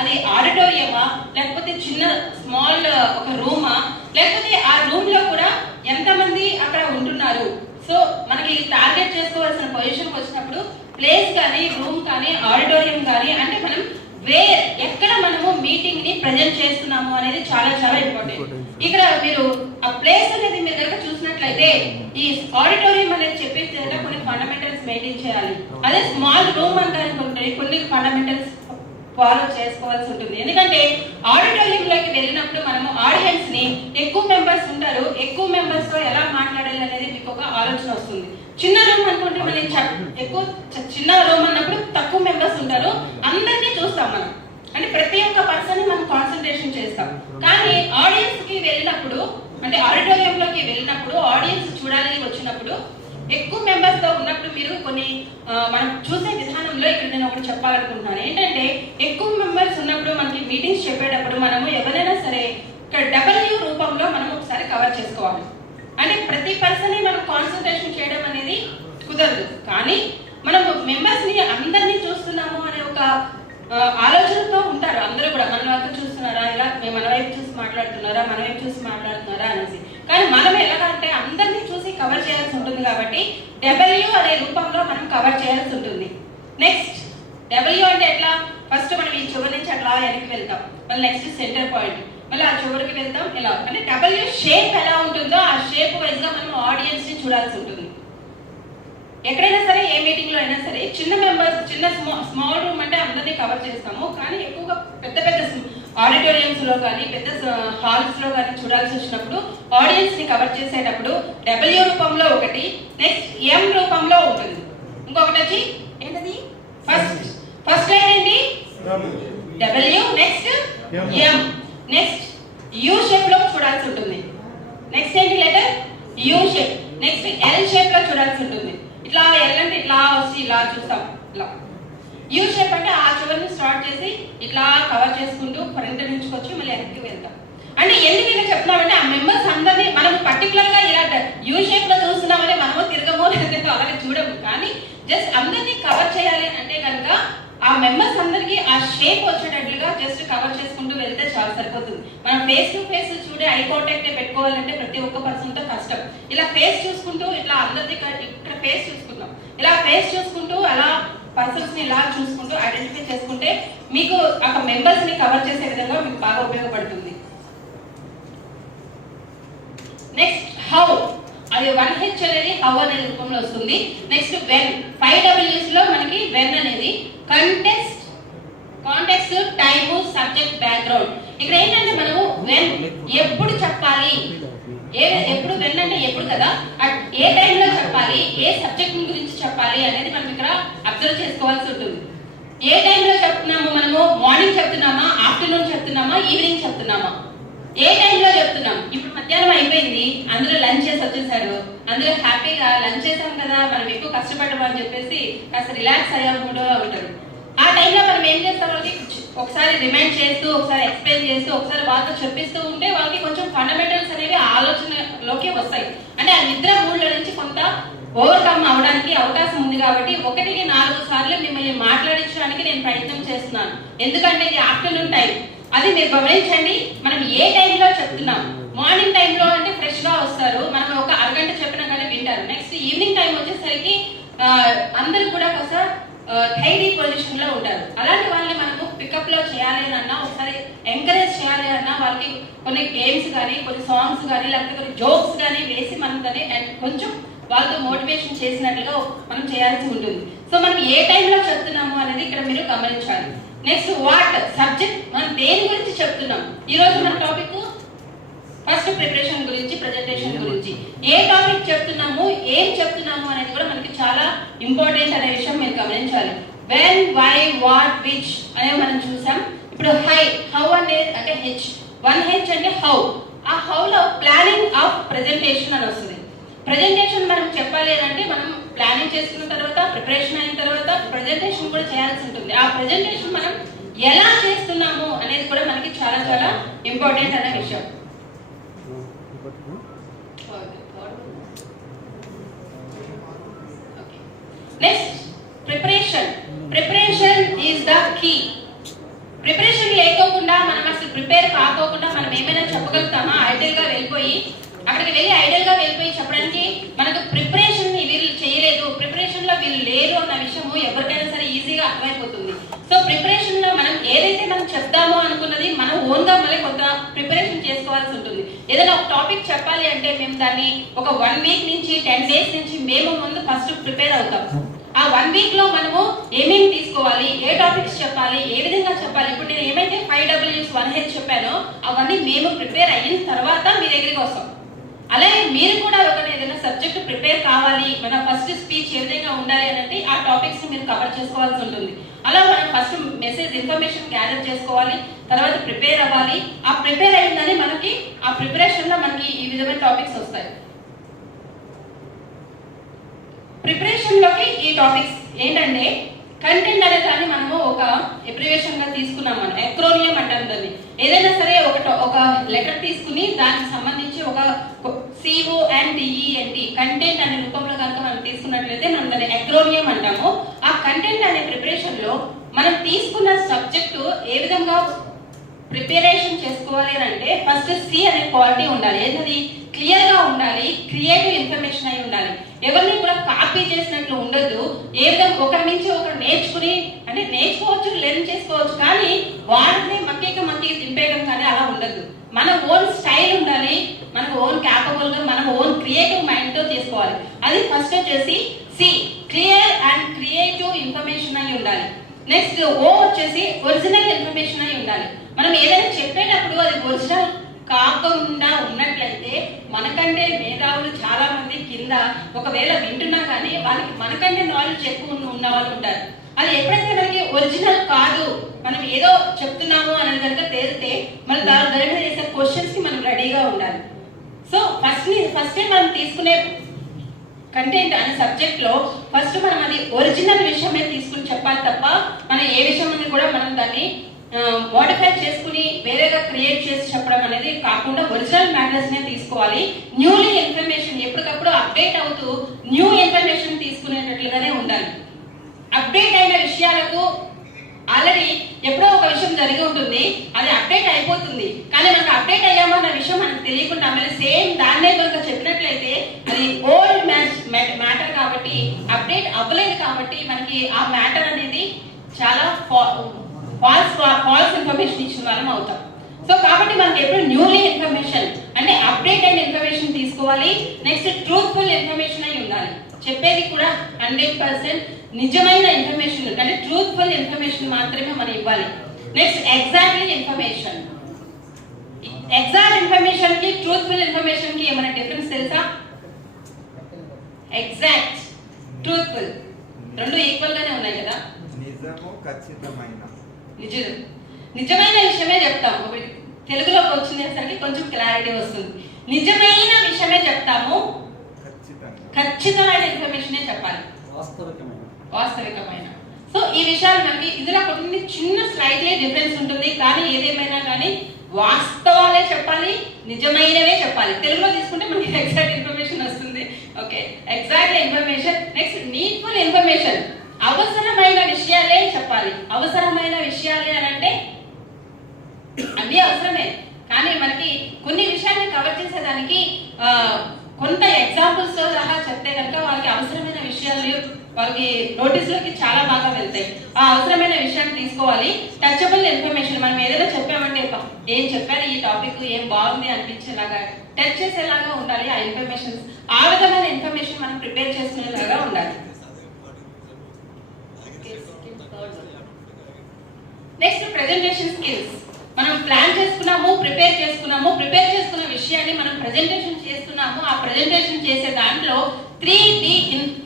అది ఆడిటోరియమా, లేకపోతే చిన్న స్మాల్ ఒక రూమా, లేకపోతే ఆ రూమ్ లో కూడా ఎంతమంది అక్కడ ఉంటున్నారు. సో మనకి టార్గెట్ చేసుకోవాల్సిన పొజిషన్కి వచ్చినప్పుడు ప్లేస్ కానీ, రూమ్ కానీ, ఆడిటోరియం కానీ, అంటే మనం ఎక్కడ మనము మీటింగ్ ని ప్రజెంట్ చేస్తున్నాము అనేది చాలా చాలా ఇంపార్టెంట్. ఇక్కడ మీరు ఆ ప్లేస్ అనేది మీరు కనుక చూసినట్లయితే ఈ ఆడిటోరియం అనేది చెప్పేసి కొన్ని ఫండమెంటల్స్ మెయింటైన్ చేయాలి. అదే స్మాల్ రూమ్ అంటే కొన్ని ఫండమెంటల్స్ ఫాలో చేసుకోవాల్సి ఉంటుంది. ఎందుకంటే ఆడిటోరియం లోకి వెళ్ళినప్పుడు మనము ఆడియన్స్ ని ఎక్కువ మెంబర్స్ ఉంటారు, ఎక్కువ మెంబర్స్ తో ఎలా మాట్లాడాలి అనేది మీకు ఒక ఆలోచన వస్తుంది. చిన్న రూమ్ అనుకుంటే మనం ఎక్కువ చిన్న రూమ్ అన్నప్పుడు తక్కువ మెంబర్స్ ఉంటారు, అందరినీ చూస్తాం మనం, అంటే ప్రతి ఒక్క పర్సన్ మనం కాన్సన్ట్రేషన్ చేస్తాం. కానీ ఆడియన్స్ కి వెళ్ళినప్పుడు, అంటే ఆడిటోరియం లోకి వెళ్ళినప్పుడు ఆడియన్స్ చూడాలని వచ్చినప్పుడు ఎక్కువ మెంబర్స్ తో ఉన్నప్పుడు మీరు కొన్ని మనం చూసే విధానంలో ఇక్కడ నేను ఒకటి చెప్పాలనుకుంటున్నాను. ఏంటంటే ఎక్కువ మెంబర్స్ ఉన్నప్పుడు మనకి మీటింగ్స్ చెప్పేటప్పుడు మనము ఎవరైనా సరే ఇక్కడ డబ్ల్యూ రూపంలో మనం ఒకసారి కవర్ చేసుకోవాలి. అంటే ప్రతి పర్సన్ మనం కాన్సన్ట్రేషన్ చేయడం అనేది కుదరదు, కానీ మనం మెంబర్స్ ని అందరినీ చూస్తున్నాము అనే ఒక ఆలోచనతో ఉంటారు అందరూ కూడా. మన వైపు చూస్తున్నారా, ఇలా మన వైపు చూసి మాట్లాడుతున్నారా, మన వైపు చూసి మాట్లాడుతున్నారా అనేసి. కానీ మనం ఎలాగంటే అందరినీ చూసి కవర్ చేయాల్సి ఉంటుంది కాబట్టి డబ్ల్యూ అనే రూపంలో మనం కవర్ చేయాల్సి ఉంటుంది. నెక్స్ట్ డబ్ల్యూ అంటే ఎట్లా, ఫస్ట్ మనం ఈ చివరి నుంచి అట్లా వెనక్కి వెళ్తాం, మళ్ళీ నెక్స్ట్ సెంటర్ పాయింట్, మళ్ళీ ఆ చివరికి వెళ్తాం. ఇలా అంటే డబ్ల్యూ షేప్ ఎలా ఉంటుందో ఆ షేప్ వైజ్ గా మనం ఆడియన్స్ ని చూడాల్సి ఉంటుంది. ఎక్కడైనా సరే, ఏ మీటింగ్ లో అయినా సరే, చిన్న మెంబర్స్, చిన్న స్మాల్ రూమ్ అంటే అందరినీ కవర్ చేస్తాము. కానీ ఎక్కువగా పెద్ద పెద్ద ఆడిటోరియంస్ లో కానీ, పెద్ద హాల్స్ లో కానీ చూడాల్సి వచ్చినప్పుడు ఆడియన్స్ ని కవర్ చేసేటప్పుడు డబ్ల్యూ రూపంలో ఒకటి, నెక్స్ట్ ఎం రూపంలో ఉంటుంది, ఇంకొకటి వచ్చి ఏంటది ఫస్ట్ లైన్ ఏంటి డబ్ల్యూ, నెక్స్ట్ ఎం, నెక్స్ట్ యూ షేప్ లో చూడాల్సి ఉంటుంది. నెక్స్ట్ ఏంటి letter U shape, next L shape లో చూడాల్సి ఉంటుంది. ఇట్లా ఎల్ అంటే ఇట్లా వచ్చి ఇలా చూస్తాం, ఇలా యూ షేప్ అంటే ఆ చివరిని స్టార్ట్ చేసి ఇట్లా కవర్ చేసుకుంటూ ఫ్రంట్ నుంచి వచ్చి మళ్ళీ వెనక్కి వెళ్తాం. అంటే ఎందుకు ఇలా చెప్తున్నామంటే ఆ మెంబర్స్ అందరినీ మనం పర్టికులర్ గా ఇలా యూ షేప్ లో చూస్తున్నామని మనము తిరగమో లేదంటే అలాగే చూడము, కానీ జస్ట్ అందరినీ కవర్ చేయాలి అంటే కనుక ఆ మెంబర్స్ అందరికి ఆ షేప్ వచ్చేటట్లుగా జస్ట్ కవర్ చేసుకుంటూ వెళ్తే చాలా సరిపోతుంది. మనం ఫేస్ టు ఫేస్ చూడే ఐ కాంటాక్ట్ పెట్టుకోవాలంటే ప్రతి ఒక్క పర్సన్ తో కష్టం. ఇలా ఫేస్ చూసుకుంటూ ఇట్లా అందరిది ఇక్కడ ఫేస్ చూసుకుంటాం, ఇలా ఫేస్ చూసుకుంటూ అలా పర్సన్స్ ని ఇలా చూసుకుంటూ ఐడెంటిఫై చేసుకుంటే మీకు ఆ మెంబర్స్ ని కవర్ చేసే విధంగా మీకు బాగా ఉపయోగపడుతుంది. నెక్స్ట్ హౌ, అది 1H అనేది హౌ అనే రూపంలో వస్తుంది. నెక్స్ట్ వెన్, 5Ws లో మనకి వెన్ అనేది కాంటెక్స్ట్, టైము, సబ్జెక్ట్, బ్యాక్గ్రౌండ్. ఇక్కడ ఏంటంటే మనము వెన్ ఎప్పుడు చెప్పాలి, ఎప్పుడు వెన్ అంటే ఎప్పుడు కదా, ఏ టైంలో చెప్పాలి, ఏ సబ్జెక్ట్ గురించి చెప్పాలి అనేది మనం ఇక్కడ అబ్జర్వ్ చేసుకోవాల్సి ఉంటుంది. ఏ టైంలో చెప్తున్నాము మనము, మార్నింగ్ చెప్తున్నామా, ఆఫ్టర్నూన్ చెప్తున్నామా, ఈవినింగ్ చెప్తున్నామా, ఏ టైంలో చెప్తున్నాం. ఇప్పుడు మధ్యాహ్నం అయిపోయింది, అందరూ లంచ్ చేసి వచ్చేసారు, అందరూ హ్యాపీగా లంచ్ చేసాం కదా, మనం ఎక్కువ కష్టపడ్డాము అని చెప్పేసి కాస్త రిలాక్స్ అయ్యాము ఉంటారు. ఆ టైంలో మనం ఏం చేస్తాం, వాళ్ళకి ఒకసారి రిమైండ్ చేస్తూ, ఒకసారి ఎక్స్ప్లెయిన్ చేస్తూ, ఒకసారి వాళ్ళతో చెప్పిస్తూ ఉంటే వాళ్ళకి కొంచెం ఫండమెంటల్స్ అనేవి ఆలోచనలోకి వస్తాయి. అంటే ఆ నిద్ర మూడ్ల నుంచి కొంత ఓవర్కమ్ అవడానికి అవకాశం ఉంది. కాబట్టి 1-4 సార్లు మిమ్మల్ని మాట్లాడించడానికి నేను ప్రయత్నం చేస్తున్నాను. ఎందుకంటే ఇది ఆఫ్టర్నూన్ టైం, అది మీరు గమనించండి. మనం ఏ టైంలో చెప్తున్నాం, మార్నింగ్ టైంలో అంటే ఫ్రెష్ గా వస్తారు, మనం ఒక అరగంట చెప్పినా కానీ వింటారు. నెక్స్ట్ ఈవినింగ్ టైం వచ్చేసరికి అందరూ కూడా కాస్త టైడీ పొజిషన్ లో ఉంటారు. అలాంటి వాళ్ళని మనము పికప్ లో చేయాలి అన్నా, ఒకసారి ఎంకరేజ్ చేయాలి అన్నా, వాళ్ళకి కొన్ని గేమ్స్ కానీ, కొన్ని సాంగ్స్ కానీ, లేకపోతే కొన్ని జోక్స్ కానీ వేసి మనం దాన్ని కొంచెం వాళ్ళతో మోటివేషన్ చేసినట్లుగా మనం చేయాల్సి ఉంటుంది. సో మనం ఏ టైంలో చెప్తున్నాము అనేది ఇక్కడ మీరు గమనించాలి. నెక్స్ట్ వాట్, సబ్జెక్ట్, మనం దేని గురించి చెప్తున్నాం. ఈ రోజు మన టాపిక్ ఫస్ట్ ప్రిపరేషన్ గురించి, ప్రెజెంటేషన్ గురించి. ఏ టాపిక్ చెప్తున్నాము, ఏం చెప్తున్నాము అనేది కూడా మనకి చాలా ఇంపార్టెంట్ అనే విషయం మీరు గమనించాలి. వెన్, వై, వాట్, విచ్ అనేవి మనం చూసాం. ఇప్పుడు హౌ అనేది అంటే హెచ్, 1H అంటే హౌ. ఆ హౌలో ప్లానింగ్ ఆఫ్ ప్రెజెంటేషన్ అని వస్తుంది. ప్రెజెంటేషన్ మనం చెప్పాలి అంటే మనం ప్లానింగ్ చేసుకున్న తర్వాత, ప్రిపరేషన్ అయిన తర్వాత ప్రెజెంటేషన్ కూడా చేయాల్సి ఉంటుంది. ఆ ప్రెజెంటేషన్ మనం ఎలా చేస్తున్నాము అనేది కూడా మనకి చాలా చాలా ఇంపార్టెంట్ అనే విషయం. Next preparation. Preparation is the key. Preparation లేకోకుండా మనం అసలు ప్రిపేర్ కాకోకుండా మనం ఏమైనా చెప్పగలుగుతామా? ఐడియల్ గా వెళ్ళిపోయి అక్కడికి వెళ్ళి ఐడియల్ గా వెళ్ళిపోయి చెప్పడానికి మనకు ప్రిపరేషన్ వీళ్ళు చేయలేదు, ప్రిపరేషన్ లో వీళ్ళు లేరు అన్న విషయము ఎవరికైనా సరే ఈజీగా అర్థమైపోతుంది. సో ప్రిపరేషన్ లో మనం ఏదైతే మనం చెప్దామో అనుకున్నది మనం ఓన్ గా మళ్ళీ కొంత ప్రిపరేషన్ చేసుకోవాల్సి ఉంటుంది. ఏదైనా ఒక టాపిక్ చెప్పాలి అంటే మేము దాన్ని ఒక 1 వీక్ నుంచి 10 డేస్ నుంచి మేము ముందు ఫస్ట్ ప్రిపేర్ అవుతాం. ఆ 1 వీక్ లో మనము ఏమేమి తీసుకోవాలి, ఏ టాపిక్స్ చెప్పాలి, ఏ విధంగా చెప్పాలి. ఇప్పుడు నేను ఏమైతే 5Ws 1H చెప్పానో అవన్నీ మేము ప్రిపేర్ అయిన తర్వాత మీ దగ్గరికి వస్తాం. అలాగే మీరు కూడా ఒక ఏదైనా సబ్జెక్ట్ ప్రిపేర్ కావాలి, మన ఫస్ట్ స్పీచ్ ఏ విధంగా ఉండాలి అనేది ఆ టాపిక్స్ మీరు కవర్ చేసుకోవాల్సి ఉంటుంది. అలా మనం ఫస్ట్ మెసేజ్ ఇన్ఫర్మేషన్ గ్యాదర్ చేసుకోవాలి, తర్వాత ప్రిపేర్ అవ్వాలి. ఆ ప్రిపేర్ అయిందని మనకి ఆ ప్రిపరేషన్ లో మనకి ఈ విధమైన టాపిక్స్ వస్తాయి. ప్రిపరేషన్ లోకి ఈ టాపిక్స్ ఏంటంటే కంటెంట్ అనే దాన్ని మనము ఒక అబ్రివేషన్ గా తీసుకున్నాం. మనం ఎక్రోనియం అంటాం దాన్ని. ఏదైనా సరే ఒక లెటర్ తీసుకుని దానికి సంబంధించి ఒక CONTENT కంటెంట్ అనే రూపంలో కనుక మనం తీసుకున్నట్లయితే మనం దాన్ని ఎక్రోనియం అంటాము. ఆ కంటెంట్ అనే ప్రిపరేషన్ లో మనం తీసుకున్న సబ్జెక్టు ఏ విధంగా ప్రిపరేషన్ చేసుకోవాలి అని అంటే ఫస్ట్ C అనే క్వాలిటీ ఉండాలి. ఏంటది? క్లియర్ గా ఉండాలి, క్రియేటివ్ ఇన్ఫర్మేషన్ అయి ఉండాలి. ఎవరిని కూడా కాపీ చేసినట్లు ఉండదు. ఏ విధంగా ఒకరి నుంచి ఒకరు నేర్చుకుని అంటే నేర్చుకోవచ్చు, లెర్న్ చేసుకోవచ్చు, కానీ వాడిని మక్కి దింపేయడం కానీ అలా ఉండదు. మన ఓన్ స్టైల్ ఉండాలి, మన ఓన్ క్యాపబుల్ గా మన ఓన్ క్రియేటివ్ మైండ్ తో చేసుకోవాలి. అది ఫస్ట్ వచ్చేసి C clear and creative information అయి ఉండాలి. నెక్స్ట్ O వచ్చేసి ఒరిజినల్ ఇన్ఫర్మేషన్ అయి ఉండాలి. మనం ఏదైనా చెప్పేటప్పుడు అది ఒరిజినల్ కాకుండా ఉన్నట్లయితే మనకంటే మేధావులు చాలా మంది కింద ఒకవేళ వింటున్నా కానీ వాళ్ళకి మనకంటే నాలెడ్జ్ ఎక్కువ ఉన్న వాళ్ళు ఉంటారు. అది ఎప్పుడైతే మనకి ఒరిజినల్ కాదు, మనం ఏదో చెప్తున్నాము అనేది కనుక తేలితే మన దాని మీద చేసే క్వశ్చన్స్ కి మనం రెడీగా ఉండాలి. సో ఫస్ట్ మనం తీసుకునే కంటెంట్ అనే సబ్జెక్ట్ లో ఫస్ట్ మనం అది ఒరిజినల్ విషయమే తీసుకుని చెప్పాలి తప్ప మనం ఏ విషయం అని కూడా మనం దాన్ని మోడిఫై చేసుకుని వేరేగా క్రియేట్ చేసి చెప్పడం అనేది కాకుండా ఒరిజినల్ మ్యాటర్స్ నే తీసుకోవాలి. న్యూలీ ఇన్ఫర్మేషన్ ఎప్పటికప్పుడు అప్డేట్ అవుతూ న్యూ ఇన్ఫర్మేషన్ తీసుకునేటట్లుగానే ఉండాలి. అప్డేట్ అయిన విషయాలకు ఆల్రెడీ ఎప్పుడో ఒక విషయం జరిగి ఉంటుంది, అది అప్డేట్ అయిపోతుంది, కానీ మనకు అప్డేట్ అయ్యామో అన్న విషయం మనకు తెలియకుండా మళ్ళీ సేమ్ దాన్నే కనుక చెప్పినట్లయితే అది ఓల్డ్ మ్యాటర్ కాబట్టి అప్డేట్ అవ్వలేదు కాబట్టి మనకి ఆ మ్యాటర్ అనేది చాలా ఫాల్స్ ఇన్ఫర్మేషన్ ఇచ్చిన వాళ్ళం అవుతాం. సో కాబట్టి మనకి ఎప్పుడు న్యూలీ ఇన్ఫర్మేషన్ అంటే అప్డేట్ అయిన ఇన్ఫర్మేషన్ తీసుకోవాలి. నెక్స్ట్ ట్రూత్ఫుల్ ఇన్ఫర్మేషన్ అయి ఉండాలి. చెప్పేది కూడా 100% నిజమైన ఇన్ఫర్మేషన్ అంటే ట్రూత్ఫుల్ ఇన్ఫర్మేషన్ మాత్రమే మనం ఇవ్వాలి. Next exactly information. Exact information కి ట్రూత్ఫుల్ ఇన్ఫర్మేషన్ కి ఏమైనా డిఫరెన్స్ తెలుసా? ఎగ్జాక్ట్, ట్రూత్ఫుల్ రెండు ఈక్వల్ గానే ఉన్నాయి కదా. నిజము, ఖచ్చితమైన. నిజమైన విషయమే చెప్తాము. తెలుగులోకి వచ్చినసరికి కొంచెం క్లారిటీ వస్తుంది. నిజమైన విషయమే చెప్తాము, ఖచ్చితమైన ఇన్ఫర్మేషనే చెప్పాలి, వాస్తవికమైన. సో ఈ విషయాలు మనకి ఇందులో కొన్ని చిన్న స్లైట్లీ డిఫరెన్స్ ఉంటుంది, కానీ ఏదేమైనా కానీ వాస్తవాలే చెప్పాలి, నిజమైనవే చెప్పాలి. తెలుగులో తీసుకుంటే మనకి ఎగ్జాక్ట్ ఇన్ఫర్మేషన్ వస్తుంది. Okay, exact information. Next needful information. అవసరమైన విషయాలే చెప్పాలి. అవసరమైన విషయాలే అని అంటే అన్ని అవసరమే, కానీ మనకి కొన్ని విషయాన్ని కవర్ చేసేదానికి కొంత ఎగ్జాంపుల్స్ తో సహా చెప్తే కనుక వాళ్ళకి అవసరమైన విషయాలు వాళ్ళకి నోటీస్ లోకి చాలా బాగా వెళ్తాయి. ఆ అవసరమైన విషయాన్ని తీసుకోవాలి. Touchable information. మనం ఏదైనా చెప్పామంటే ఏం చెప్పారు ఈ టాపిక్, ఏం బాగుంది అనిపించేలాగా టచ్ చేసేలాగా ఉండాలి ఆ ఇన్ఫర్మేషన్. ఆ విధమైన ఇన్ఫర్మేషన్ మనం ప్రిపేర్ చేసుకునేలాగా ఉండాలి. Next presentation skills. మనం ప్లాన్ చేసుకున్నాము, ప్రిపేర్ చేసుకున్న విషయాన్ని మనం ప్రెజెంటేషన్ చేస్తున్నాము. ఆ ప్రెజెంటేషన్ చేసే దాంట్లో 3D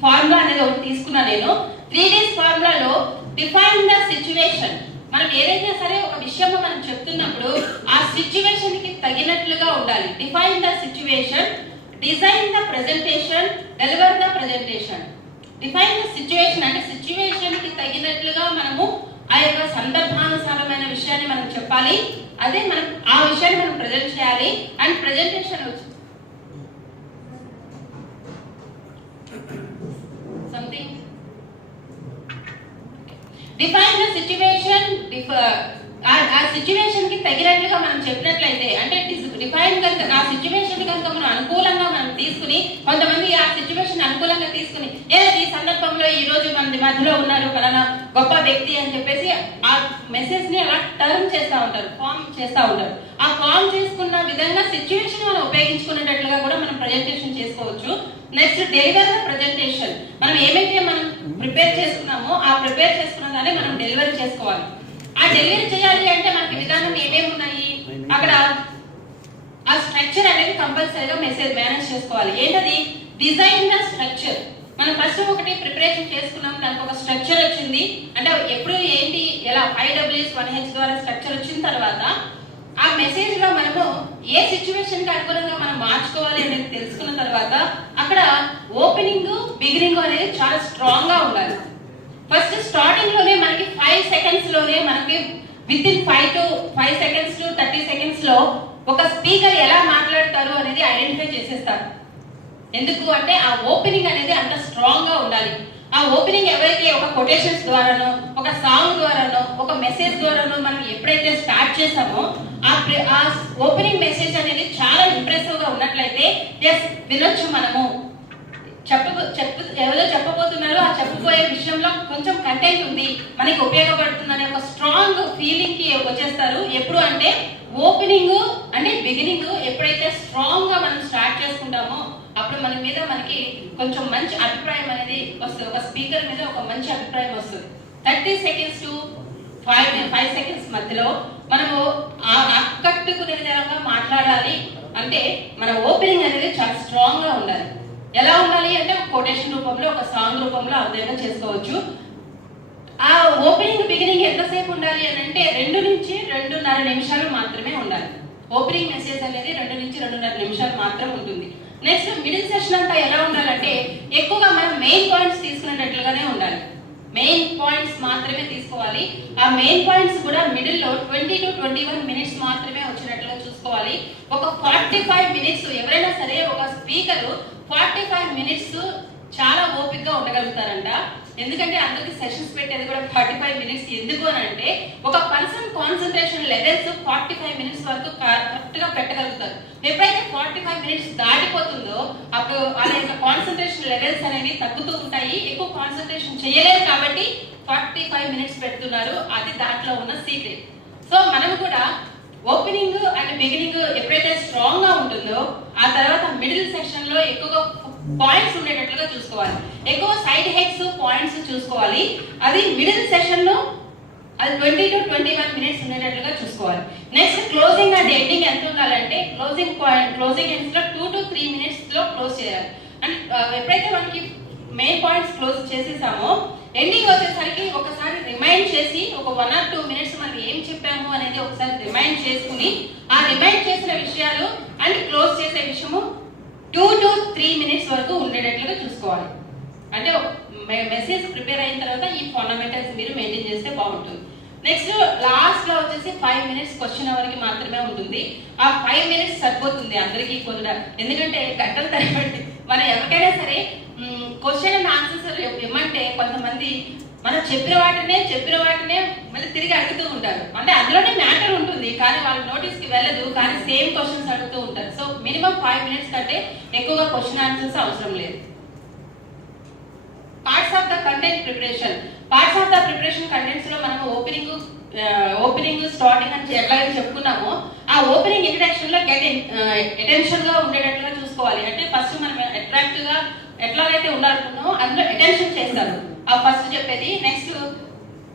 ఫార్ములా అనేది ఒకటి తీసుకున్నా నేను. 3D ఫార్ములాలో define the situation. మనం ఏదైతే సరే ఒక విషయం మనం చెప్తున్నప్పుడు ఆ సిచ్యువేషన్ కి తగినట్లుగా ఉండాలి. Define the situation, design the presentation, deliver the presentation. Define the situation అంటే సిచ్యువేషన్ కి తగినట్లుగా మనము ఆ యొక్క సందర్భానుసారమైన విషయాన్ని మనం చెప్పాలి. అదే మనం ఆ విషయాన్ని మనం ప్రెజెంట్ చేయాలి. And presentation something define the situation, ఆ సిచ్యువేషన్ కి తగినట్లుగా మనం చెప్పినట్లయితే, అంటే డిఫైన్ కనుక ఆ సిచ్యువేషన్ కనుక మనం అనుకూలంగా మనం తీసుకుని, కొంతమంది ఆ సిచ్యువేషన్ అనుకూలంగా తీసుకుని ఈ సందర్భంలో ఈ రోజు మన మధ్యలో ఉన్నారు ఫలానా గొప్ప వ్యక్తి అని చెప్పేసి ఆ మెసేజ్ ని అలా టర్న్ చేస్తూ ఉంటారు, ఫామ్ చేస్తూ ఉంటారు. ఆ ఫామ్ చేసుకున్న విధంగా సిచ్యువేషన్ మనం ఉపయోగించుకునేటట్లుగా కూడా మనం ప్రజెంటేషన్ చేసుకోవచ్చు. Next deliver the presentation. మనం ఏమైతే మనం ప్రిపేర్ చేసుకున్నామో ఆ ప్రిపేర్ చేసుకున్న దాన్ని మనం డెలివరీ చేసుకోవాలి. ఆ డెలివరీ చేయాలి అంటే మనకి విధానం ఏమేమి ఉన్నాయి, అక్కడ ఆ స్ట్రక్చర్ అనేది కంపల్సరీగా మెసేజ్ మేనేజ్ చేసుకోవాలి. ఏంటది? Design the structure. మనం ఫస్ట్ ఒకటి ప్రిపరేషన్ చేసుకున్నాం, దానికి ఒక స్ట్రక్చర్ వచ్చింది, అంటే ఎప్పుడు ఏంటి ఎలా 5Ws 1H ద్వారా స్ట్రక్చర్ వచ్చిన తర్వాత ఆ మెసేజ్ లో మనము ఏ సిచ్యువేషన్ కి అనుగుణంగా మనం మార్చుకోవాలి అనేది తెలుసుకున్న తర్వాత అక్కడ ఓపెనింగ్ బిగినింగ్ అనేది చాలా స్ట్రాంగ్ గా ఉండాలి. ఫస్ట్ స్టార్టింగ్ లోనే మనకి 5 సెకండ్స్ లోనే మనకి with in 5 seconds to 30 seconds లో ఒక స్పీకర్ ఎలా మాట్లాడతారు అనేది ఐడెంటిఫై చేసేస్తారు. ఎందుకు అంటే ఆ ఓపెనింగ్ అనేది అంత స్ట్రాంగ్ గా ఉండాలి. ఆ ఓపెనింగ్ ఎవరైతే ఒక కొటేషన్స్ ద్వారానో, ఒక సాంగ్ ద్వారానో, ఒక మెసేజ్ ద్వారానో మనం ఎప్పుడైతే స్టార్ట్ చేసామో ఆ ఓపెనింగ్ మెసేజ్ అనేది చాలా ఇంప్రెసివ్ గా ఉన్నట్లయితే ఎస్ వినొచ్చు మనము. ఎవరో చెప్పబోతున్నారో ఆ చెప్పబోయే విషయంలో కొంచెం కంటెంట్ ఉంది, మనకి ఉపయోగపడుతుంది అనే ఒక స్ట్రాంగ్ ఫీలింగ్ కి వచ్చేస్తారు. ఎప్పుడు అంటే ఓపెనింగ్ అంటే బిగినింగ్ ఎప్పుడైతే స్ట్రాంగ్ గా మనం స్టార్ట్ చేసుకుంటామో అప్పుడు మన మీద మనకి కొంచెం మంచి అభిప్రాయం అనేది వస్తుంది. ఒక స్పీకర్ మీద ఒక మంచి అభిప్రాయం వస్తుంది. 30 సెకండ్స్ టు 5 సెకండ్స్ మధ్యలో మనము ఆకట్టుకునే విధంగా మాట్లాడాలి అంటే మన ఓపెనింగ్ అనేది చాలా స్ట్రాంగ్ గా ఉండాలి. ఎలా ఉండాలి అంటే ఒక కొటేషన్ రూపంలో, ఒక సాంగ్ రూపంలో ఆ విధంగా చేసుకోవచ్చు. ఆ ఓపెనింగ్ బిగినింగ్ ఎంతసేపు ఉండాలి అని అంటే 2 నుంచి 2.5 నిమిషాలు మాత్రమే ఉండాలి. ఓపెనింగ్ మెసేజ్ అనేది 2 నుంచి 2.5 నిమిషాలు మాత్రం ఉంటుంది. నెక్స్ట్ మిడిల్ సెషన్ అంతా ఎలా ఉండాలంటే ఎక్కువగా మనం మెయిన్ పాయింట్స్ తీసుకునేటట్లుగానే ఉండాలి. మెయిన్ పాయింట్స్ మాత్రమే తీసుకోవాలి. ఆ మెయిన్ పాయింట్స్ కూడా మిడిల్ లో 20 to 21 మినిట్స్ మాత్రమే వచ్చినట్లుగా చూసుకోవాలి. ఒక 45 మినిట్స్ ఎవరైనా సరే ఒక స్పీకర్ 45 మినిట్స్ చాలా ఓపికగా ఉండగలుగుతారంట. ఎందుకంటే అందరికి సెషన్స్ పెట్టేది కూడా 45 మినిట్స్. ఎందుకు అని అంటే ఒక పర్సన్ కాన్సన్ట్రేషన్ లెవెల్స్ 45 మినిట్స్ వరకు కరెక్ట్ గా పెట్టగలుగుతారు. ఎప్పుడైతే 45 మినిట్స్ దాటిపోతుందో అప్పుడు వాళ్ళ యొక్క కాన్సన్ట్రేషన్ లెవెల్స్ అనేవి తగ్గుతూ ఉంటాయి. ఎక్కువ కాన్సన్ట్రేషన్ చేయలేరు కాబట్టి 45 మినిట్స్ పెడుతున్నారు. అది దాంట్లో ఉన్న సీక్రెట్. సో మనం కూడా ఓపెనింగ్ అండ్ బిగినింగ్ ఎప్పుడైతే స్ట్రాంగ్ గా ఉంటుందో ఆ తర్వాత మిడిల్ సెక్షన్ లో ఎక్కువగా పాయింట్స్ ఉండేటట్లుగా చూసుకోవాలి. ఎక్కువ సైడ్ హెడ్స్ పాయింట్స్ చూసుకోవాలి. అది మిడిల్ సెషన్ లో అది 20 to 21 మినిట్స్ ఉండేటట్లుగా చూసుకోవాలి. నెక్స్ట్ క్లోజింగ్ అండ్ ఎండింగ్ ఎంత ఉండాలంటే క్లోజింగ్ ఎండ్స్ లో 2 to 3 మినిట్స్ లో క్లోజ్ చేయాలి. అండ్ ఎప్పుడైతే మనకి మెయిన్ పాయింట్స్ క్లోజ్ చేసేసామో ఎండింగ్ వచ్చేసరికి ఒకసారి రిమైండ్ చేసి ఒక 1 or 2 మినిట్స్ మనం ఏం చెప్పాము అనేది ఒకసారి రిమైండ్ చేసుకుని ఆ రిమైండ్ చేసిన విషయాలు అండ్ క్లోజ్ చేసే విషయము 2 to 3 మినిట్స్ వరకు ఉండేటట్లుగా చూసుకోవాలి. అంటే మెసేజ్ ప్రిపేర్ అయిన తర్వాత ఈ ఫండమెంటల్స్ మీరు మెయింటైన్ చేస్తే బాగుంటుంది. నెక్స్ట్ లాస్ట్ లో వచ్చేసి 5 మినిట్స్ క్వశ్చన్ అవర్కి మాత్రమే ఉంటుంది. ఆ 5 మినిట్స్ సరిపోతుంది అందరికీ కూడా. ఎందుకంటే గంటల తరబడి మనం ఎవరికైనా సరే క్వశ్చన్ అండ్ ఆన్సర్స్ ఇవ్వమంటే కొంతమంది మనం చెప్పిన వాటినే మళ్ళీ తిరిగి అడుగుతూ ఉంటారు. అంటే అందులోనే మ్యాటర్ ఉంటుంది కానీ వాళ్ళ నోటీస్ కి వెళ్ళదు, కానీ సేమ్ క్వశ్చన్స్ అడుగుతూ ఉంటారు. సో మినిమం 5 మినిట్స్ కంటే ఎక్కువగా క్వశ్చన్ ఆన్సర్స్ అవసరం లేదు. Parts of the content preparation. Parts of the preparation contents లో మనం ఓపెనింగ్ స్టార్టింగ్ అని ఎట్లాగైతే చెప్పుకున్నామో ఆ ఓపెనింగ్ ఇంట్రడక్షన్ లో అటెన్షన్ గా ఉండేటట్లుగా చూసుకోవాలి. అంటే ఫస్ట్ మనం అట్రాక్ట్ గా ఎట్లాగైతే ఉండాలనుకున్నామో అందులో అటెన్షన్ చేస్తారు ఆ ఫస్ట్ చెప్పేది. నెక్స్ట్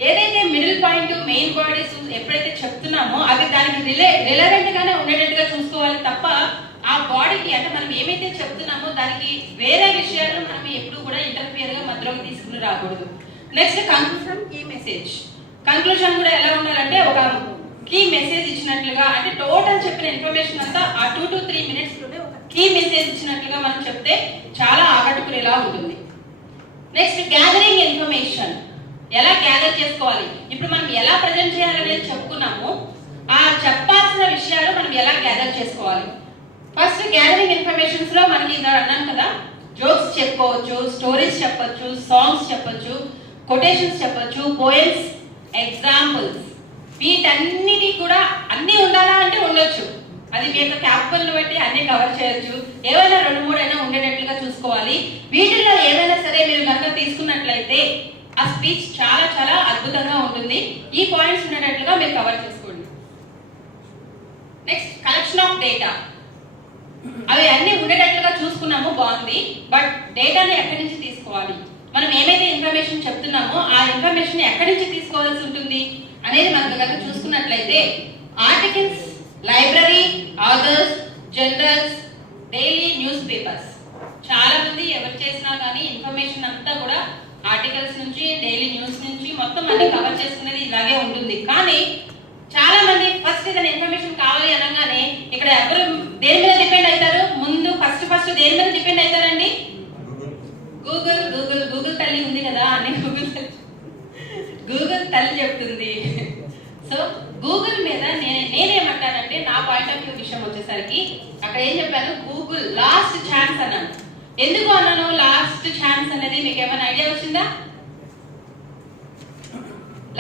ఏదైతే మిడిల్ పాయింట్ మెయిన్ బాడీస్ ఎప్పుడైతే చెప్తున్నామో అవి దానికి రిలవెంట్ గానే ఉండేటట్టుగా చూసుకోవాలి తప్ప ఆ బాడీకి అంటే మనం ఏమైతే చెప్తున్నామో దానికి వేరే విషయాలను మనం ఎప్పుడు కూడా ఇంటర్ఫియర్ గా మధ్యలోకి తీసుకుని రాకూడదు. Next conclusion key message. Conclusion కూడా ఎలా ఉండాలంటే ఒక కీ మెసేజ్ ఇచ్చినట్లుగా, అంటే టోటల్ చెప్పిన ఇన్ఫర్మేషన్ అంతా ఆ 2 to 3 మినిట్స్ లోనే ఒక కీ మెసేజ్ ఇచ్చినట్లుగా మనం చెప్తే చాలా ఆకట్టుకునేలా ఉంటుంది. Next gathering information. ఎలా గ్యాదర్ చేసుకోవాలి, ఇప్పుడు మనం ఎలా ప్రజెంట్ చేయాలనేది చెప్పుకున్నాము. ఆ చెప్పాల్సిన విషయాలు మనం ఎలా గ్యాదర్ చేసుకోవాలి. ఫస్ట్ గ్యాదరింగ్ ఇన్ఫర్మేషన్స్ లో మనకి ఇలా అన్నాం కదా, జోక్స్ చెప్పుకోవచ్చు, స్టోరీస్ చెప్పొచ్చు, సాంగ్స్ చెప్పొచ్చు, కొటేషన్స్ చెప్పొచ్చు, పోయమ్స్, ఎగ్జాంపుల్స్. వీటన్నిటి కూడా అన్ని ఉండాలా అంటే ఉండొచ్చు, అది మీ యొక్క క్యాపబుల్ బట్టి అన్ని కవర్ చేయొచ్చు. ఏవైనా 2-3 అయినా ఉండేటట్లుగా చూసుకోవాలి. వీటిల్లో ఏమైనా సరే మీరు కనుక తీసుకున్నట్లయితే ఆ స్పీచ్ చాలా చాలా అద్భుతంగా ఉంటుంది. ఈ పాయింట్స్ ఉండేటట్లుగా మీరు కవర్ చేసుకోండి. Next collection of data. అవి అన్ని ఉండేటట్లుగా చూసుకున్నాము, బాగుంది. బట్ డేటాని ఎక్కడి నుంచి తీసుకోవాలి, మనం ఏమైతే ఇన్ఫర్మేషన్ చెప్తున్నామో ఆ ఇన్ఫర్మేషన్ ఎక్కడి నుంచి తీసుకోవాల్సి ఉంటుంది అనేది మనం కనుక చూసుకున్నట్లయితే articles, library, authors, journals, daily news papers. చాలా మంది ఎవరు చేసినా కానీ ఇన్ఫర్మేషన్ అంతా కూడా ఆర్టికల్స్ నుంచి, డైలీ న్యూస్ నుంచి మొత్తం అన్ని కవర్ చేసుకునేది ఇలాగే ఉంటుంది. కానీ చాలా మంది ఫస్ట్ ఏదైనా ఇన్ఫర్మేషన్ కావాలి అనగానే ఇక్కడ ఎవరు దేని మీద డిపెండ్ అవుతారు, ముందు ఫస్ట్ దేని మీద డిపెండ్ అవుతారండి? గూగుల్. గూగుల్ గూగుల్ తల్లి ఉంది కదా, అన్ని గూగుల్ తల్లి చెప్తుంది. సో గూగుల్ మీద నేనేమంటానంటే, నా పాయింట్ ఆఫ్ వ్యూ విషయం వచ్చేసరికి అక్కడ ఏం చెప్పాను, గూగుల్ లాస్ట్ ఛాన్స్ అన్నాను. ఎందుకు అన్నాను లాస్ట్ ఛాన్స్ అనేది? మీకు ఏమైనా ఐడియా వచ్చిందా?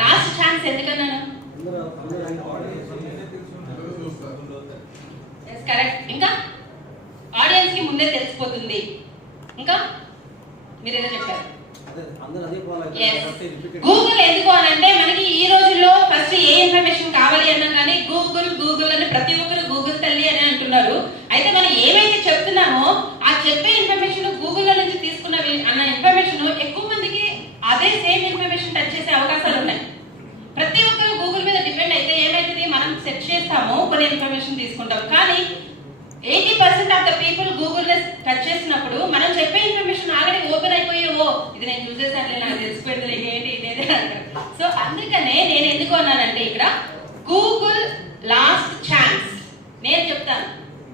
లాస్ట్ ఛాన్స్ ఎందుకన్నాను? కరెక్ట్. ఇంకా ఆడియన్స్ కి ముందే తెలిసిపోతుంది. ఇంకా మీరు ఏదో చెప్పారు. గూగుల్ ఎందుకు అని అంటే, మనకి ఈ రోజుల్లో ఫస్ట్ ఏ ఇన్ఫర్మేషన్ కావాలి అన్నా కానీ గూగుల్ అని ప్రతి ఒక్కరు గూగుల్ తల్లి అని అంటున్నారు. అయితే మనం ఏమైతే చెప్తున్నామో ఆ చెప్పే ఇన్ఫర్మేషన్ గూగుల్లో నుంచి తీసుకున్నవి అన్న ఇన్ఫర్మేషన్ ఎక్కువ మందికి అదే సేమ్ ఇన్ఫర్మేషన్ టచ్ చేసే అవకాశాలు ఉన్నాయి. ప్రతి ఒక్కరు గూగుల్ మీద డిపెండ్ అయితే ఏమైతుంది, మనం సెర్చ్ చేస్తాము, కొన్ని ఇన్ఫర్మేషన్ తీసుకుంటాం. కానీ 80% of the people Google touch చేసినప్పుడు మనం చెప్పే ఇన్ఫర్మేషన్ ఆల్రెడీ ఓపెన్ అయిపోయి, ఓ ఇది నేను చూసేసాను, నాకు తెలిసిపోయింది ఏంటి ఇదేదే అంటారు. సో అందుకనే నేను ఎందుకు అన్నానంటే, ఇక్కడ గూగుల్ లాస్ట్ ఛాన్స్ నేను చెప్తాను.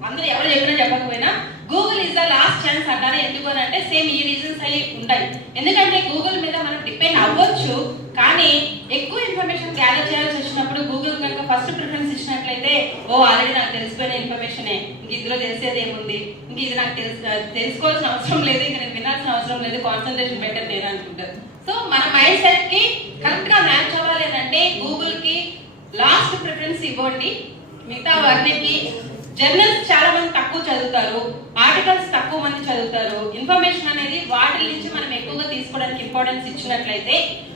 అందరూ ఎవరు చెప్పినా చెప్పకపోయినా Google is the last chance అంటానే. ఎందుకు అని అంటే సేమ్ ఈ రీజన్స్ అవి ఉంటాయి. ఎందుకంటే గూగుల్ మీద మనం డిపెండ్ అవ్వచ్చు, కానీ ఎక్కువ ఇన్ఫర్మేషన్ గ్యాదర్ చేయాల్సి వచ్చినప్పుడు గూగుల్ కనుక ఫస్ట్ ప్రిఫరెన్స్ ఇచ్చినట్లయితే, ఓ ఆల్రెడీ నాకు తెలిసిపోయిన ఇన్ఫర్మేషనే, ఇంక ఇందులో తెలిసేది ఏముంది, ఇంక ఇది నాకు తెలుసుకోవాల్సిన అవసరం లేదు, ఇంక నేను వినాల్సిన అవసరం లేదు, కాన్సన్ట్రేషన్ బెటర్ లేదు అనుకుంటారు. సో మన మైండ్ సెట్ కి కరెక్ట్ గా మ్యాచ్ అవ్వాలి అంటే గూగుల్ కి లాస్ట్ ప్రిఫరెన్స్ ఇవ్వండి. మిగతా వాటికి జర్నల్స్ చాలా మంది తక్కువ చదువుతారు, ఆర్టికల్స్ తక్కువ మంది చదువుతారు. ఇన్ఫర్మేషన్ అనేది వాటి నుంచి మనం ఎక్కువగా తీసుకోవడానికి ఇంపార్టెన్స్ ఇచ్చినట్లయితే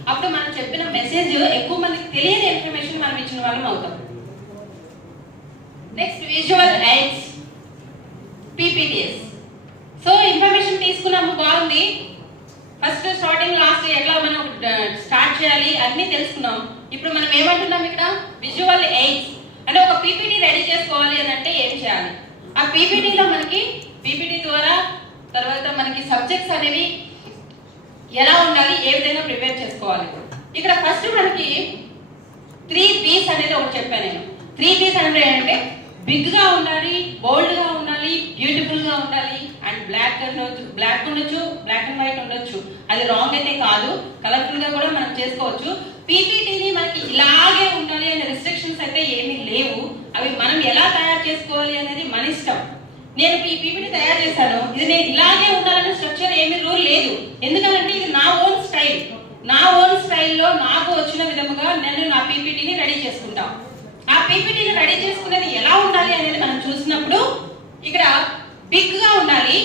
అప్పుడు మనం చెప్పిన మెసేజ్ ఎక్కువ మందికి తెలియని ఇన్ఫర్మేషన్ మనం ఇచ్చిన వాళ్ళం అవుతాం. Next visual aids, PPTs. So information తీసుకున్నాము, బాగుంది. ఫస్ట్ స్టార్టింగ్ లాస్ట్ ఎట్లా మనం స్టార్ట్ చేయాలి అన్ని తెలుసుకున్నాం. ఇప్పుడు మనం ఏమంటున్నాం ఇక్కడ, విజువల్ ఎయిడ్స్ అంటే ఒక పీపీటీ రెడీ చేసుకోవాలి అని అంటే ఏం చేయాలి? ఆ పీపీటీలో మనకి పీపీటీ ద్వారా తర్వాత మనకి సబ్జెక్ట్స్ అనేవి ఎలా ఉండాలి, ఏ విధంగా ప్రిపేర్ చేసుకోవాలి. ఇక్కడ ఫస్ట్ మనకి 3 P's అనేది ఒకటి చెప్పాను నేను. 3 P's అంటే ఏంటంటే, బిగ్ గా ఉండాలి, బోల్డ్ గా ఉండాలి, బ్యూటిఫుల్ గా ఉండాలి, అండ్ బ్లాక్ ఉండొచ్చు, బ్లాక్ అండ్ వైట్ ఉండొచ్చు. అది రాంగ్ అయితే కాదు, కలర్ఫుల్ గా కూడా మనం చేసుకోవచ్చు. పీపీటీని మనకి ఇలాగే ఉండాలి అనే రిస్ట్రిక్షన్స్ అయితే ఏమీ లేవు. అవి మనం ఎలా తయారు చేసుకోవాలి అనేది మన ఇష్టం. నేను ఈ పీపీటీ తయారు చేశాను, ఇది నేను ఇలాగే ఉండాలనే స్ట్రక్చర్ ఏమీ రూల్ లేదు. ఎందుకంటే ఇది నా ఓన్ స్టైల్లో నాకు వచ్చిన విధముగా నేను నా పీపీటీని రెడీ చేసుకుంటాను. ఆ పీపీటీని రెడీ చేసుకునేది ఎలా ఉండాలి అనేది మనం చూసినప్పుడు ఇక్కడ బిగ్ గా ఉండాలి,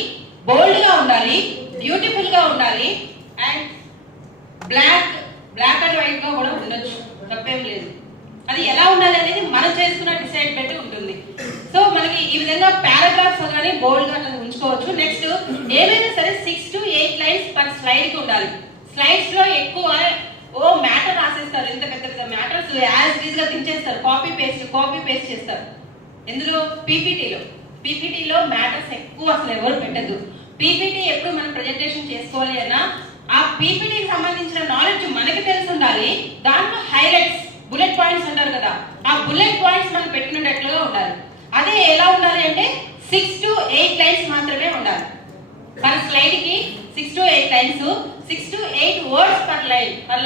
బోల్డ్ గా ఉండాలి, బ్యూటిఫుల్ గా ఉండాలి, అండ్ బ్లాక్ అండ్ వైట్ గా కూడా ఉండొచ్చు, తప్పేం లేదు. అది ఎలా ఉండాలి అనేది మనం చేసుకున్న డిసైడ్ పెట్టి ఉంటుంది. సో మనకి ఈ విధంగా పారాగ్రాఫ్స్ కానీ బోల్డ్ గా ఉంచుకోవచ్చు. నెక్స్ట్ ఏమైనా సరే 6 to 8 లైన్స్ పర్ స్లైడ్ కి ఉండాలి. స్లైడ్స్ లో ఎక్కువ మ్యాటర్ రాసేస్తారు, ఇంత పెద్ద మ్యాటర్స్ యాజ్ ఈజ్ గా దించేస్తారు, కాపీ పేస్ట్ చేస్తారు. ఎందులో? పీపీటీలో మ్యాటర్స్ ఎక్కువ అసలు ఎవరు పెట్టదు. పీపీటీ ఎప్పుడు మనం ప్రెజెంటేషన్ చేసుకోవాలి అన్నా ఆ పీపీటీకి సంబంధించిన నాలెడ్జ్ మనకి తెలిసి ఉండాలి. దాంట్లో హైలైట్స్, బుల్లెట్ పాయింట్స్ అంటారు కదా, ఆ బుల్లెట్ పాయింట్స్ మనం పెట్టుకునేటట్లుగా ఉండాలి. అదే ఎలా ఉండాలి అంటే 6 to 8 లైన్స్ మాత్రమే ఉండాలి పర్ స్లైడ్ కి. 6 to 8 lines, 6 to 8 words per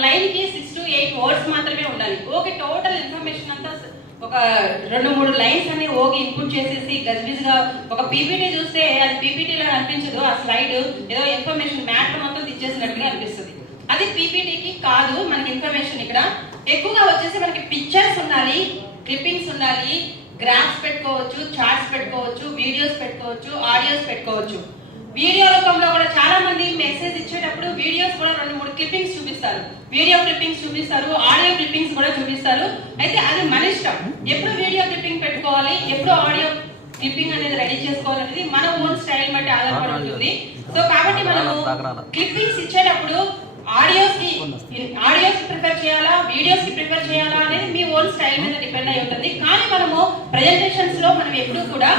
line కి 6 to 8 వర్డ్స్ మాత్రమే ఉండాలి. ఓకే, టోటల్ ఇన్ఫర్మేషన్ అంతా ఒక 2-3 లైన్స్ అన్ని ఓకే ఇన్పుట్ చేసేసి గజిబిజిగా ఒక పీపీటీ చూస్తే అది పీపీటీలో అనిపించదు. ఆ స్లైడ్ ఏదో ఇన్ఫర్మేషన్ మ్యాటర్ మొత్తం తెచ్చేసినట్టుగా అనిపిస్తుంది. అది పీపీటీకి కాదు మనకి ఇన్ఫర్మేషన్ ఇక్కడ. ఎక్కువగా వచ్చేసి మనకి పిక్చర్స్ ఉండాలి, క్లిప్పింగ్స్ ఉండాలి, గ్రాఫ్స్ పెట్టుకోవచ్చు, చార్ట్స్ పెట్టుకోవచ్చు, వీడియోస్ పెట్టుకోవచ్చు, ఆడియోస్ పెట్టుకోవచ్చు. వీడియో రూపంలో కూడా చాలా మంది మెసేజ్ ఇచ్చేటప్పుడు వీడియోస్ కూడా 2-3 క్లిప్పింగ్స్ చూపిస్తారు, వీడియో క్లిప్పింగ్స్ చూపిస్తారు, ఆడియో క్లిప్పింగ్స్ కూడా చూపిస్తారు. అయితే అది మన ఇష్టం, ఎప్పుడు వీడియో క్లిప్పింగ్ పెట్టుకోవాలి, ఎప్పుడు ఆడియో క్లిప్పింగ్ అనేది రెడీ చేసుకోవాలనేది మన ఓన్ స్టైల్ బట్టి ఆధారపడి ఉంటుంది. సో కాబట్టి మనము క్లిప్పింగ్స్ ఇచ్చేటప్పుడు ఆడియోస్ కి ప్రిఫర్ చేయాలా, వీడియోస్ కి ప్రిఫర్ చేయాలా అనేది మీ ఓన్ స్టైల్ మీద డిపెండ్ అయి ఉంటుంది. కానీ మనము ప్రెజెంటేషన్స్ లో మనం ఎప్పుడు కూడా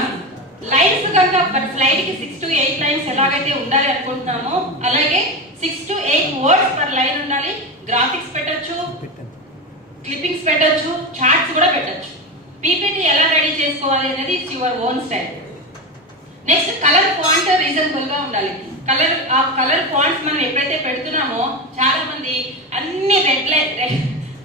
లైన్స్ కనుక స్లైడ్ కి 6 to 8 లైన్స్ ఎలాగైతే ఉండాలి అనుకుంటున్నామో అలాగే 6 to 8 వర్డ్స్ పర్ లైన్ ఉండాలి. గ్రాఫిక్స్ పెట్టొచ్చు, క్లిప్పింగ్స్ పెట్టొచ్చు, చార్ట్స్ కూడా పెట్టొచ్చు. పీపీటీ ఎలా రెడీ చేసుకోవాలి అనేది it's your own style. Next colour font reasonable గా ఉండాలి. కలర్ ఫాంట్స్ మనం ఎప్పుడైతే పెడుతున్నామో చాలా మంది అన్ని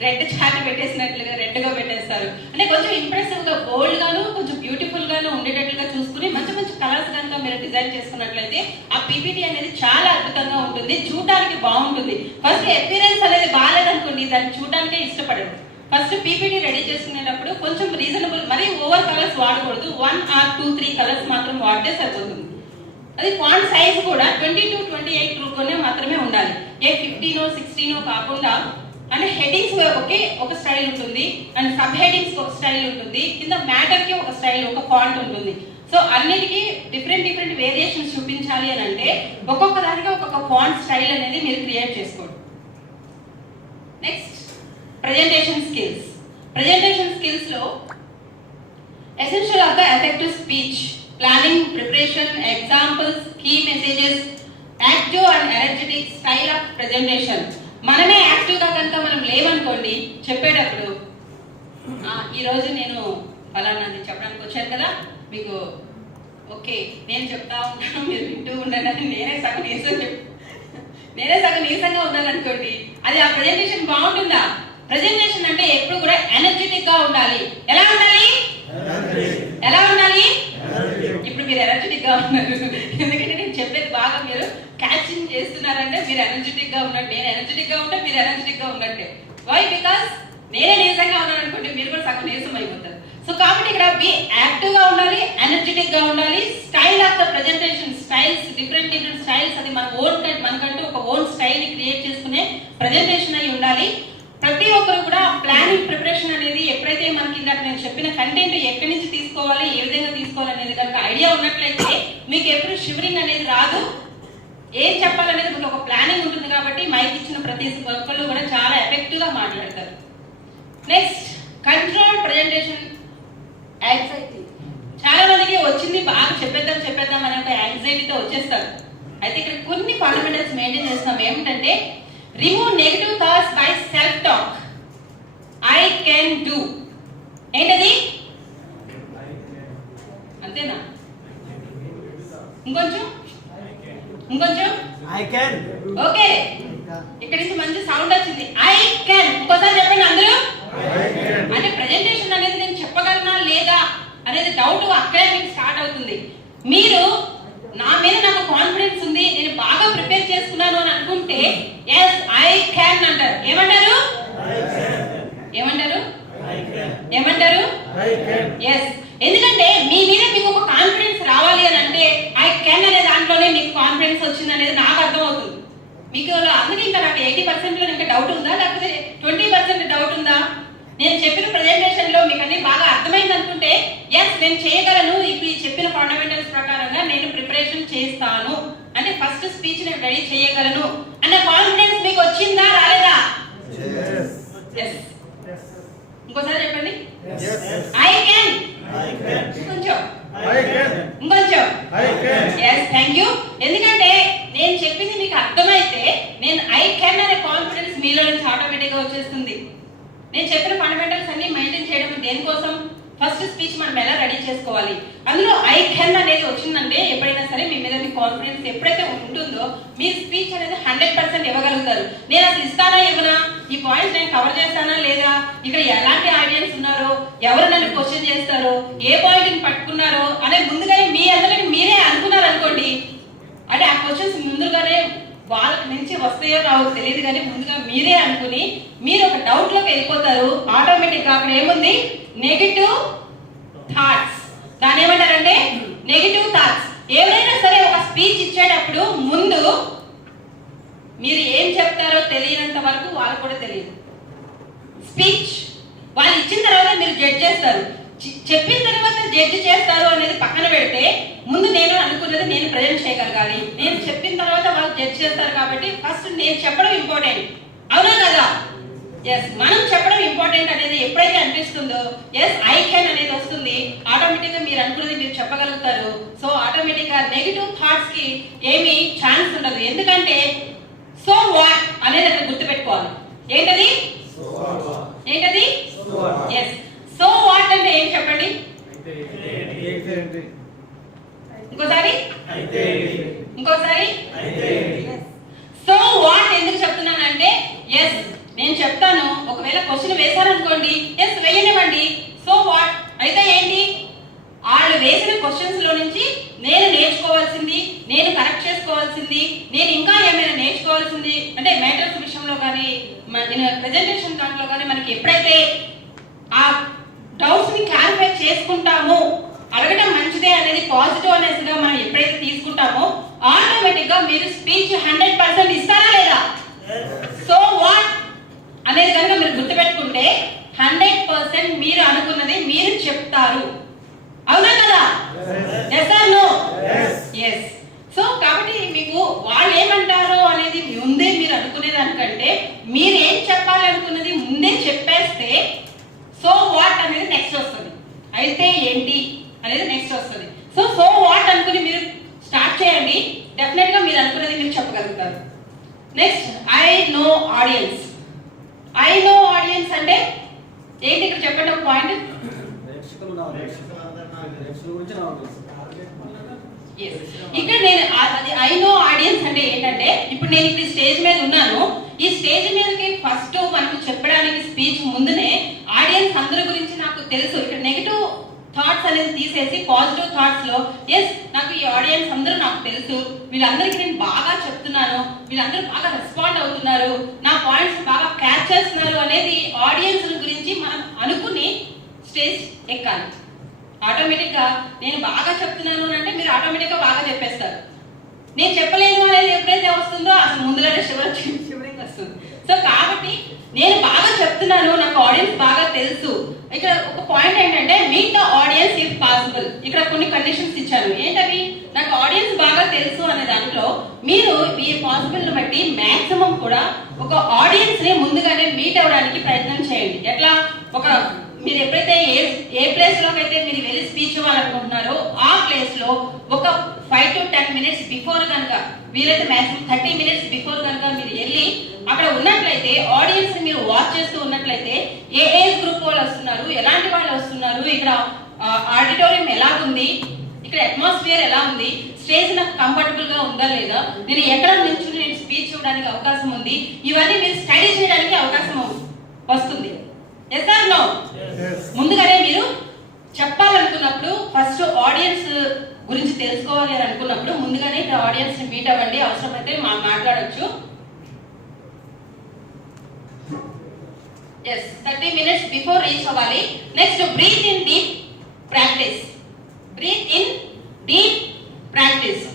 రెడ్ చాట్ పెట్టేసినట్లుగా రెడ్ గా పెట్టేస్తారు. అంటే కొంచెం ఇంప్రెసివ్ గా, బోల్డ్ గాను, కొంచెం బ్యూటిఫుల్ గాను ఉండేటట్లుగా చూసుకుని మంచి మంచి కలర్స్ కనుక మీరు డిజైన్ చేసుకున్నట్లయితే ఆ పీపీటీ అనేది చాలా అద్భుతంగా ఉంటుంది, చూడడానికి బాగుంటుంది. ఫస్ట్ అపియరెన్స్ అనేది బాగాలేదనుకోండి, దాన్ని చూడడానికే ఇష్టపడరు. ఫస్ట్ పీపీటీ రెడీ చేసుకునేటప్పుడు కొంచెం రీజనబుల్, మరి ఓవర్ కలర్స్ వాడకూడదు. 1 or 2-3 కలర్స్ మాత్రం వాడితే సరిపోతుంది. అది ఫాంట్ సైజ్ కూడా 20 to 28 రూపంలోనే మాత్రమే ఉండాలి. 15-16 కాకుండా. అంటే హెడ్డింగ్స్ ఒకే ఒక స్టైల్ ఉంటుంది, అండ్ సబ్ హెడ్డింగ్స్ ఒక స్టైల్ ఉంటుంది, కింద మ్యాటర్ కి ఒక స్టైల్, ఒక ఫాంట్ ఉంటుంది. సో అన్నిటికీ డిఫరెంట్ వేరియేషన్స్ చూపించాలి అని అంటే ఒక్కొక్క దానికి ఒక్కొక్క ఫాంట్ స్టైల్ అనేది మీరు క్రియేట్ చేసుకోండి. నెక్స్ట్ ప్రెజెంటేషన్ స్కిల్స్ లో essential of the effective speech, planning, preparation, examples, key messages, active and energetic style of presentation. మనమే యాక్టివ్ గా కనుక మనం లేవనుకోండి చెప్పేటప్పుడు, ఈ రోజు నేను ఫలానాది చెప్పడానికి వచ్చాను కదా మీకు, ఓకే నేను చెప్తా ఉంటాను మీరు వింటూ ఉండండి అని నేనే సగం నీరసంగా ఉన్నాను అనుకోండి, అది ఆ ప్రెజెంటేషన్ బాగుంటుందా? ప్రెజెంటేషన్ అంటే ఎప్పుడు కూడా ఎనర్జెటిక్ గా ఉండాలి. ఎలా ఉండాలి? ఇప్పుడు మీరు ఎనర్జెటిక్ గా ఉన్నారు, ఎందుకంటే నేను చెప్పేది బాగా మీరు క్యాచింగ్ చేస్తున్నారంటే మీరు ఎనర్జెటిక్ గా ఉన్నట్టు, నేను ఎనర్జెటిక్ గా ఉంటే మీరు ఎనర్జెటిక్ గా ఉన్నట్టే. వై? బికాస్ నేనే నీరసంగా ఉన్నాను అనుకోండి, మీరు కూడా సగం నీరసం అయిపోతారు. సో కాబట్టి ఇక్కడ బి యాక్టివ్ గా ఉండాలి, ఎనర్జెటిక్ గా ఉండాలి. Style of the presentation, styles different styles, అది మనకంటూ ఒక ఓన్ స్టైల్ ని క్రియేట్ చేసుకునే ప్రెజెంటేషన్ అయి ఉండాలి. ప్రతి ఒక్కరు కూడా ప్లానింగ్, ప్రిపరేషన్ అనేది ఎప్పుడైతే మనకి ఇందాక నేను చెప్పిన కంటెంట్ ఎక్కడి నుంచి తీసుకోవాలి, ఏ విధంగా తీసుకోవాలి అనేది కనుక ఐడియా ఉన్నట్లయితే మీకు ఎప్పుడు షివరింగ్ అనేది రాదు. ఏం చెప్పాలనేది మీకు ఒక ప్లానింగ్ ఉంటుంది కాబట్టి మైక్ ఇచ్చిన ప్రతి ఒక్కళ్ళు కూడా చాలా ఎఫెక్టివ్ గా మాట్లాడతారు. Next control presentation anxiety. చాలా మందికి వచ్చింది బాగా చెప్పేద్దాం అనే ఒక యాంగ్జైటీతో వచ్చేస్తారు. అయితే ఇక్కడ కొన్ని ఫండమెంటల్స్ మెయింటైన్ చేస్తున్నాం. ఏమిటంటే remove negative thoughts by self talk. I can do. ఏంటది? అంతేనా? ఇంకొంచెం ఐ కెన్. ఓకే, ఇక్కడ నుంచి మంచి సౌండ్ వచ్చింది. I can. ఇంకోసారి చెప్పండి అందరూ. అంటే ప్రెజెంటేషన్ అనేది నేను చెప్పగలనా లేదా అనేది డౌట్ అక్కడే మీకు స్టార్ట్ అవుతుంది. మీరు నా మీద నాకు కాన్ఫిడెన్స్ ఉంది, నేను బాగా ప్రిపేర్ చేసుకున్నాను అని అనుకుంటే ఎస్ ఐ క్యాన్ అంటారు. ఏమంటారు? ఎస్. ఎందుకంటే మీ మీద మీకు ఒక కాన్ఫిడెన్స్ రావాలి అని అంటే ఐ క్యాన్ అనే దాంట్లోనే మీకు కాన్ఫిడెన్స్ వచ్చింది అనేది నాకు అర్థమవుతుంది. మీకు అందుకే ఇంకా నాకు 80% లో ఇంకా డౌట్ ఉందా, లేకపోతే 20% డౌట్ ఉందా? నేను చెప్పిన ప్రెజెంటేషన్ లో మీకు అన్ని బాగా అర్థమైంది అనుకుంటే ఎస్ నేను చేయగలను, ఇప్పుడు చెప్పిన ఫండమెంటల్స్ ప్రకారంగా నేను ప్రిపరేషన్ చేస్తాను అంటే ఫస్ట్ స్పీచ్ నేను రెడీ చేయగలను అనే కాన్ఫిడెన్స్ మీకు వచ్చిందా, రాలేదా? ఎస్. ఇంకోసారి చెప్పండి. I can. ఇంకొంచెం. Yes, thank you. ఎందుకంటే నేను చెప్పింది మీకు అర్థమైతే నేను ఐ కెన్ అనే కాన్ఫిడెన్స్ మీలో నుంచి ఆటోమేటిక్ గా వచ్చేస్తుంది. నేను చెప్పిన ఫండమెంటల్స్ అన్ని మెయింటైన్ చేయడం దేనికోసం? ఫస్ట్ స్పీచ్ మనం ఎలా రెడీ చేసుకోవాలి. అందులో ఐ కెన్ అనేది వచ్చిందంటే ఎప్పుడైనా సరే మీ మీద మీ కాన్ఫిడెన్స్ ఎప్పుడైతే ఉంటుందో మీ స్పీచ్ అనేది 100% ఇవ్వగలుగుతారు. నేను అసలు ఇస్తానా ఇవ్వనా, ఈ పాయింట్ నేను కవర్ చేస్తానా లేదా, ఇక్కడ ఎలాంటి ఆడియన్స్ ఉన్నారో, ఎవరు నన్ను క్వశ్చన్ చేస్తారో, ఏ పాయింట్ ని పట్టుకున్నారో అనే ముందుగానే మీ అందరికి మీరే అనుకున్నారు అనుకోండి, అంటే ఆ క్వశ్చన్స్ ముందుగానే వాళ్ళకి నుంచి వస్తాయో రావో తెలియదు కానీ ముందుగా మీరే అనుకుని మీరు ఒక డౌట్ లోకి వెళ్ళిపోతారు. ఆటోమేటిక్ గా అక్కడ ఏముంది, నెగిటివ్ థాట్స్. దాని ఏమంటారంటే నెగిటివ్ థాట్స్. ఎవరైనా సరే ఒక స్పీచ్ ఇచ్చేటప్పుడు ముందు మీరు ఏం చెప్తారో తెలియనంత వరకు వాళ్ళకు కూడా తెలియదు. స్పీచ్ వాళ్ళు ఇచ్చిన తర్వాత మీరు జడ్జ్ చేస్తారు, చెప్పిన తర్వాత జడ్జ్ చేస్తారు అనేది పక్కన పెడితే ముందు నేను అనుకున్నది నేను ప్రజెంట్ చేయగలగాలి. నేను చెప్పిన తర్వాత వాళ్ళు జడ్జ్ చేస్తారు కాబట్టి ఫస్ట్ నేను చెప్పడం ఇంపార్టెంట్. అవునా కదా? ఎస్, మనం చెప్పడం ఇంపార్టెంట్ అనేది ఎప్పుడైతే అనిపిస్తుందో ఎస్ ఐ కెన్ అనేది వస్తుంది. ఆటోమేటిక్ గా మీరు అనుకున్నది మీరు చెప్పగలుగుతారు. సో ఆటోమేటిక్ గా నెగిటివ్ థాట్స్ కి ఏమీ ఛాన్స్ ఉండదు. ఎందుకంటే సో వాట్ అనేది అక్కడ గుర్తుపెట్టుకోవాలి. ఏంటది? ఏంటది? ఎస్, సో వాట్ అంటే ఏం చెప్పండి ఇంకోసారి. సో వాట్ ఎందుకు చెప్తున్నానంటే ఎస్ నేను చెప్తాను. ఒకవేళ క్వశ్చన్ వేశారనుకోండి, ఎస్ వేయనివ్వండి. సో వాట్ అయితే ఏంటి, వాళ్ళు వేసిన క్వశ్చన్స్ లో నుంచి నేను నేర్చుకోవాల్సింది, నేను కరెక్ట్ చేసుకోవాల్సింది, నేను ఇంకా ఏమైనా నేర్చుకోవాల్సింది అంటే మ్యాటర్స్ విషయంలో కానీ ప్రెజెంటేషన్ దాంట్లో కానీ మనకి ఎప్పుడైతే ఆ డౌట్స్ ని క్లారిఫై చేసుకుంటామో, అడగడం మంచిదే అనేది పాజిటివ్ అనేసి గా మనం ఎప్పుడైతే తీసుకుంటామో ఆటోమేటిక్ గా మీరు స్పీచ్ 100% ఇస్తారా లేదా? సో వాట్ అనేది కనుక మీరు గుర్తుపెట్టుకుంటే 100% మీరు అనుకున్నది మీరు చెప్తారు. అవునా కదా? Yes or no? Yes. So కాబట్టి మీకు వాళ్ళు ఏమంటారో అనేది ముందే మీరు అనుకునే దానికంటే మీరు ఏం చెప్పాలి అనుకున్నది ముందే చెప్పేస్తే సో వాట్ అనేది నెక్స్ట్ వస్తుంది. అయితే ఏంటి అనేది నెక్స్ట్ వస్తుంది. సో వాట్ అనుకుని మీరు స్టార్ట్ చేయండి. డెఫినెట్ గా మీరు అనుకున్నది మీరు చెప్పగలుగుతారు. Next I know audience. I know audience అంటే ఏంటి ఇక్కడ చెప్పండి ఒక పాయింట్. ఇక్కడ నేను ఐ నో ఆడియన్స్ అంటే ఏంటంటే ఇప్పుడు నేను ఇప్పుడు స్టేజ్ మీద ఉన్నాను. ఈ స్టేజ్ మీదకి ఫస్ట్ మనకు చెప్పడానికి స్పీచ్ ముందునే ఆడియన్స్ అందరి గురించి నాకు తెలుసు. ఇక్కడ నెగిటివ్ థాట్స్ అనేది తీసేసి పాజిటివ్ థాట్స్ లో ఎస్ నాకు ఈ ఆడియన్స్ అందరూ నాకు తెలుసు, వీళ్ళందరికీ నేను బాగా చెప్తున్నాను, వీళ్ళందరూ బాగా రెస్పాండ్ అవుతున్నారు, నా పాయింట్స్ బాగా క్యాచ్ చేస్తున్నారు అనేది ఆడియన్స్ గురించి మనం అనుకుని స్టేజ్ ఎక్కాలి. ఆటోమేటిక్ గా నేను బాగా చెప్తున్నాను అంటే మీరు ఆటోమేటిక్ గా బాగా చెప్పేస్తారు. నేను చెప్పలేను అనేది ఎప్పుడైతే వస్తుందో అసలు ముందులోనే షివరింగ్ వస్తుంది. సో కాబట్టి నేను బాగా చెప్తున్నాను, నాకు ఆడియన్స్ బాగా తెలుసు. ఇక్కడ ఒక పాయింట్ ఏంటంటే meet the audience if possible. ఇక్కడ కొన్ని కండిషన్స్ ఇచ్చాను. ఏంటవి? నాకు ఆడియన్స్ బాగా తెలుసు అనే దాంట్లో మీరు మీ పాసిబుల్ బట్టి మాక్సిమం కూడా ఒక ఆడియన్స్ ని ముందుగానే మీట్ అవ్వడానికి ప్రయత్నం చేయండి. ఎట్లా? ఒక మీరు ఎప్పుడైతే ఏ ప్లేస్ లోకి అయితే మీరు వెళ్ళి స్పీచ్ ఇవ్వాలనుకుంటున్నారో ఆ ప్లేస్ లో ఒక 5 to 10 minutes బిఫోర్ కనుక వీలైతే మాక్సిమం 30 minutes బిఫోర్ కనుక మీరు వెళ్ళి అక్కడ ఉన్నట్లయితే ఆడియన్స్ ని మీరు వాచ్ చేస్తూ ఉన్నట్లయితే ఏ ఏజ్ గ్రూప్ వాళ్ళు వస్తున్నారు, ఎలాంటి వాళ్ళు వస్తున్నారు, ఇక్కడ ఆడిటోరియం ఎలా ఉంది, ఇక్కడ అట్మాస్ఫియర్ ఎలా ఉంది, స్టేజ్ నాకు కంఫర్టబుల్ గా ఉందా లేదా, నేను ఎక్కడ నిల్చుని నేను స్పీచ్ ఇవ్వడానికి అవకాశం ఉంది, ఇవన్నీ మీరు స్టడీ చేయడానికి అవకాశం వస్తుంది. Yes or no? ముందుగానే మీరు చెప్పాలనుకున్నప్పుడు ఫస్ట్ ఆడియన్స్ గురించి తెలుసుకోవాలి అని అనుకున్నప్పుడు ముందుగానే ఆడియన్స్ ని మీట్ అవ్వండి. అవసరమైతే మాట్లాడొచ్చు. ఎస్ 30 minutes బిఫోర్ రీచ్ అవ్వాలి. Next breathe in deep practice. Breathe in deep practice.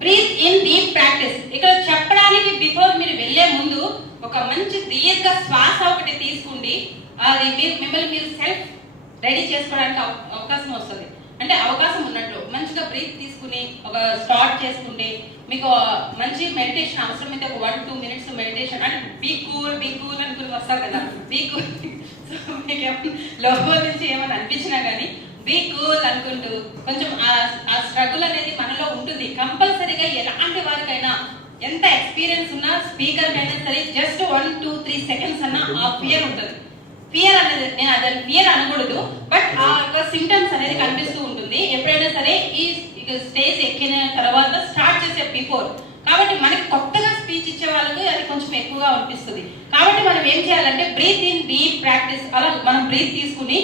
Breathe in deep practice. ఇక్కడ చెప్పడానికి బిఫోర్ మీరు వెళ్లే ముందు ఒక మంచి దీర్ఘ శ్వాస ఒకటి తీసుకోండి. అది మిమ్మల్ని మీరు సెల్ఫ్ రెడీ చేసుకోవడానికి అవకాశం వస్తుంది. అంటే అవకాశం ఉన్నట్లు మంచిగా బ్రీత్ తీసుకుని ఒక స్టార్ట్ చేసుకుంటే మీకు మంచి మెడిటేషన్ అవసరమైతే ఒక 1-2 minutes మెడిటేషన్ అంటే బీ కూల్ అనుకుని వస్తారు కదా, బీ కూల్. సో మీకు లోపల నుంచి ఏమైనా అనిపించినా కానీ బీ కూల్ అనుకుంటూ కొంచెం ఆ స్ట్రగుల్ అనేది మనలో ఉంటుంది. కంపల్సరీగా ఎలాంటి వారికైనా ఎంత ఎక్స్పీరియన్స్ ఉన్నా స్పీకర్ అయినా సరే జస్ట్ 1-2-3 seconds అన్న ఆ ఫియర్ ఉంటుంది. ఫియర్ అనేది నేను అదని ఫియర్ అనకూడదు, బట్ ఆ సింటమ్స్ అనేది కనిపిస్తూ ఉంటుంది. ఎప్పుడైనా సరే ఈ స్టేజ్ ఎక్కిన తర్వాత స్టార్ట్ చేసే స్టెప్ బిఫోర్. కాబట్టి మనకి కొత్తగా స్పీచ్ ఇచ్చే వాళ్ళకి అది కొంచెం ఎక్కువగా అనిపిస్తుంది. కాబట్టి మనం ఏం చేయాలంటే బ్రీత్ ఇన్ డీప్ ప్రాక్టీస్, అలా మనం బ్రీత్ తీసుకుని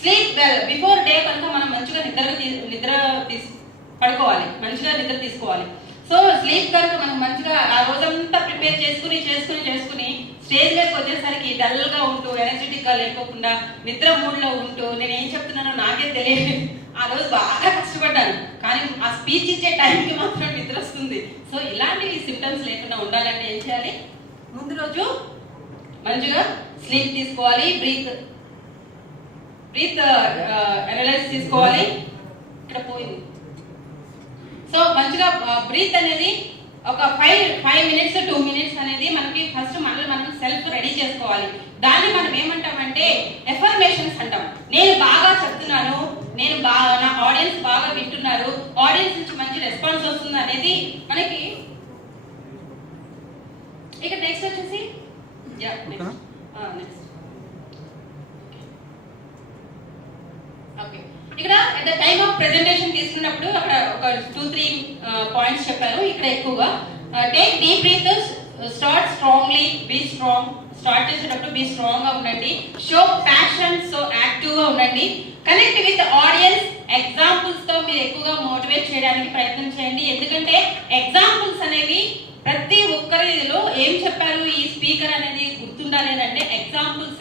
స్లీప్ వెల్ బిఫోర్ డే కనుక మనం మంచిగా పడుకోవాలి, మంచిగా నిద్ర తీసుకోవాలి. సో స్లీప్ కనుక మనం మంచిగా ఆ రోజంతా ప్రిపేర్ చేసుకుని స్టేజ్ లోకి వచ్చేసరికి డల్ గా ఉంటూ ఎనర్జెటిక్ గా లేకోకుండా నిద్ర మూడ్ లో ఉంటూ నేను ఏం చెప్తున్నానో నాకే తెలియదు. ఆ రోజు బాగా కష్టపడ్డాను, కానీ ఆ స్పీచ్ ఇచ్చే టైంకి మాత్రం నిద్ర వస్తుంది. సో ఇలాంటి సిమ్టమ్స్ లేకుండా ఉండాలంటే ఏం చేయాలి? ముందు రోజు మంచిగా స్లీప్ తీసుకోవాలి, బ్రీత్ అనలైజ్ తీసుకోవాలి. ఇక్కడ పోయింది. సో మంచిగా బ్రీత్ అనేది ఒక 5 minutes 2 minutes అనేది మనకి ఫస్ట్ మనం సెల్ఫ్ రెడీ చేసుకోవాలి. దాన్ని మనం ఏమంటామంటే ఎఫర్మేషన్స్ అంటాం. నేను బాగా చెప్తున్నాను, నా ఆడియన్స్ బాగా వింటున్నారు, ఆడియన్స్ నుంచి మంచి రెస్పాన్స్ వస్తుంది అనేది మనకి. ఇక నెక్స్ట్ వచ్చేసి ఓకే, ఇక్కడ at the time of presentation తీసుకున్నప్పుడు అక్కడ ఒక 2-3 పాయింట్స్ చెప్పారు. ఇక్కడ ఎక్కువగా take deep breath, start strongly, be strong. Start చేసేటప్పుడు బీ స్ట్రాంగ్ గా ఉండండి, షో ప్యాషన్, సో యాక్టివ్ గా ఉండండి, కనెక్ట్ విత్ ఆడియన్స్. ఎగ్జాంపుల్స్ తో మీరు ఎక్కువగా మోటివేట్ చేయడానికి ప్రయత్నం చేయండి. ఎందుకంటే ఎగ్జాంపుల్స్ అనేవి ప్రతి ఒక్కరిలో ఏం చెప్పారు ఈ స్పీకర్ అనేది గుర్తుండాలి అంటే ఎగ్జాంపుల్స్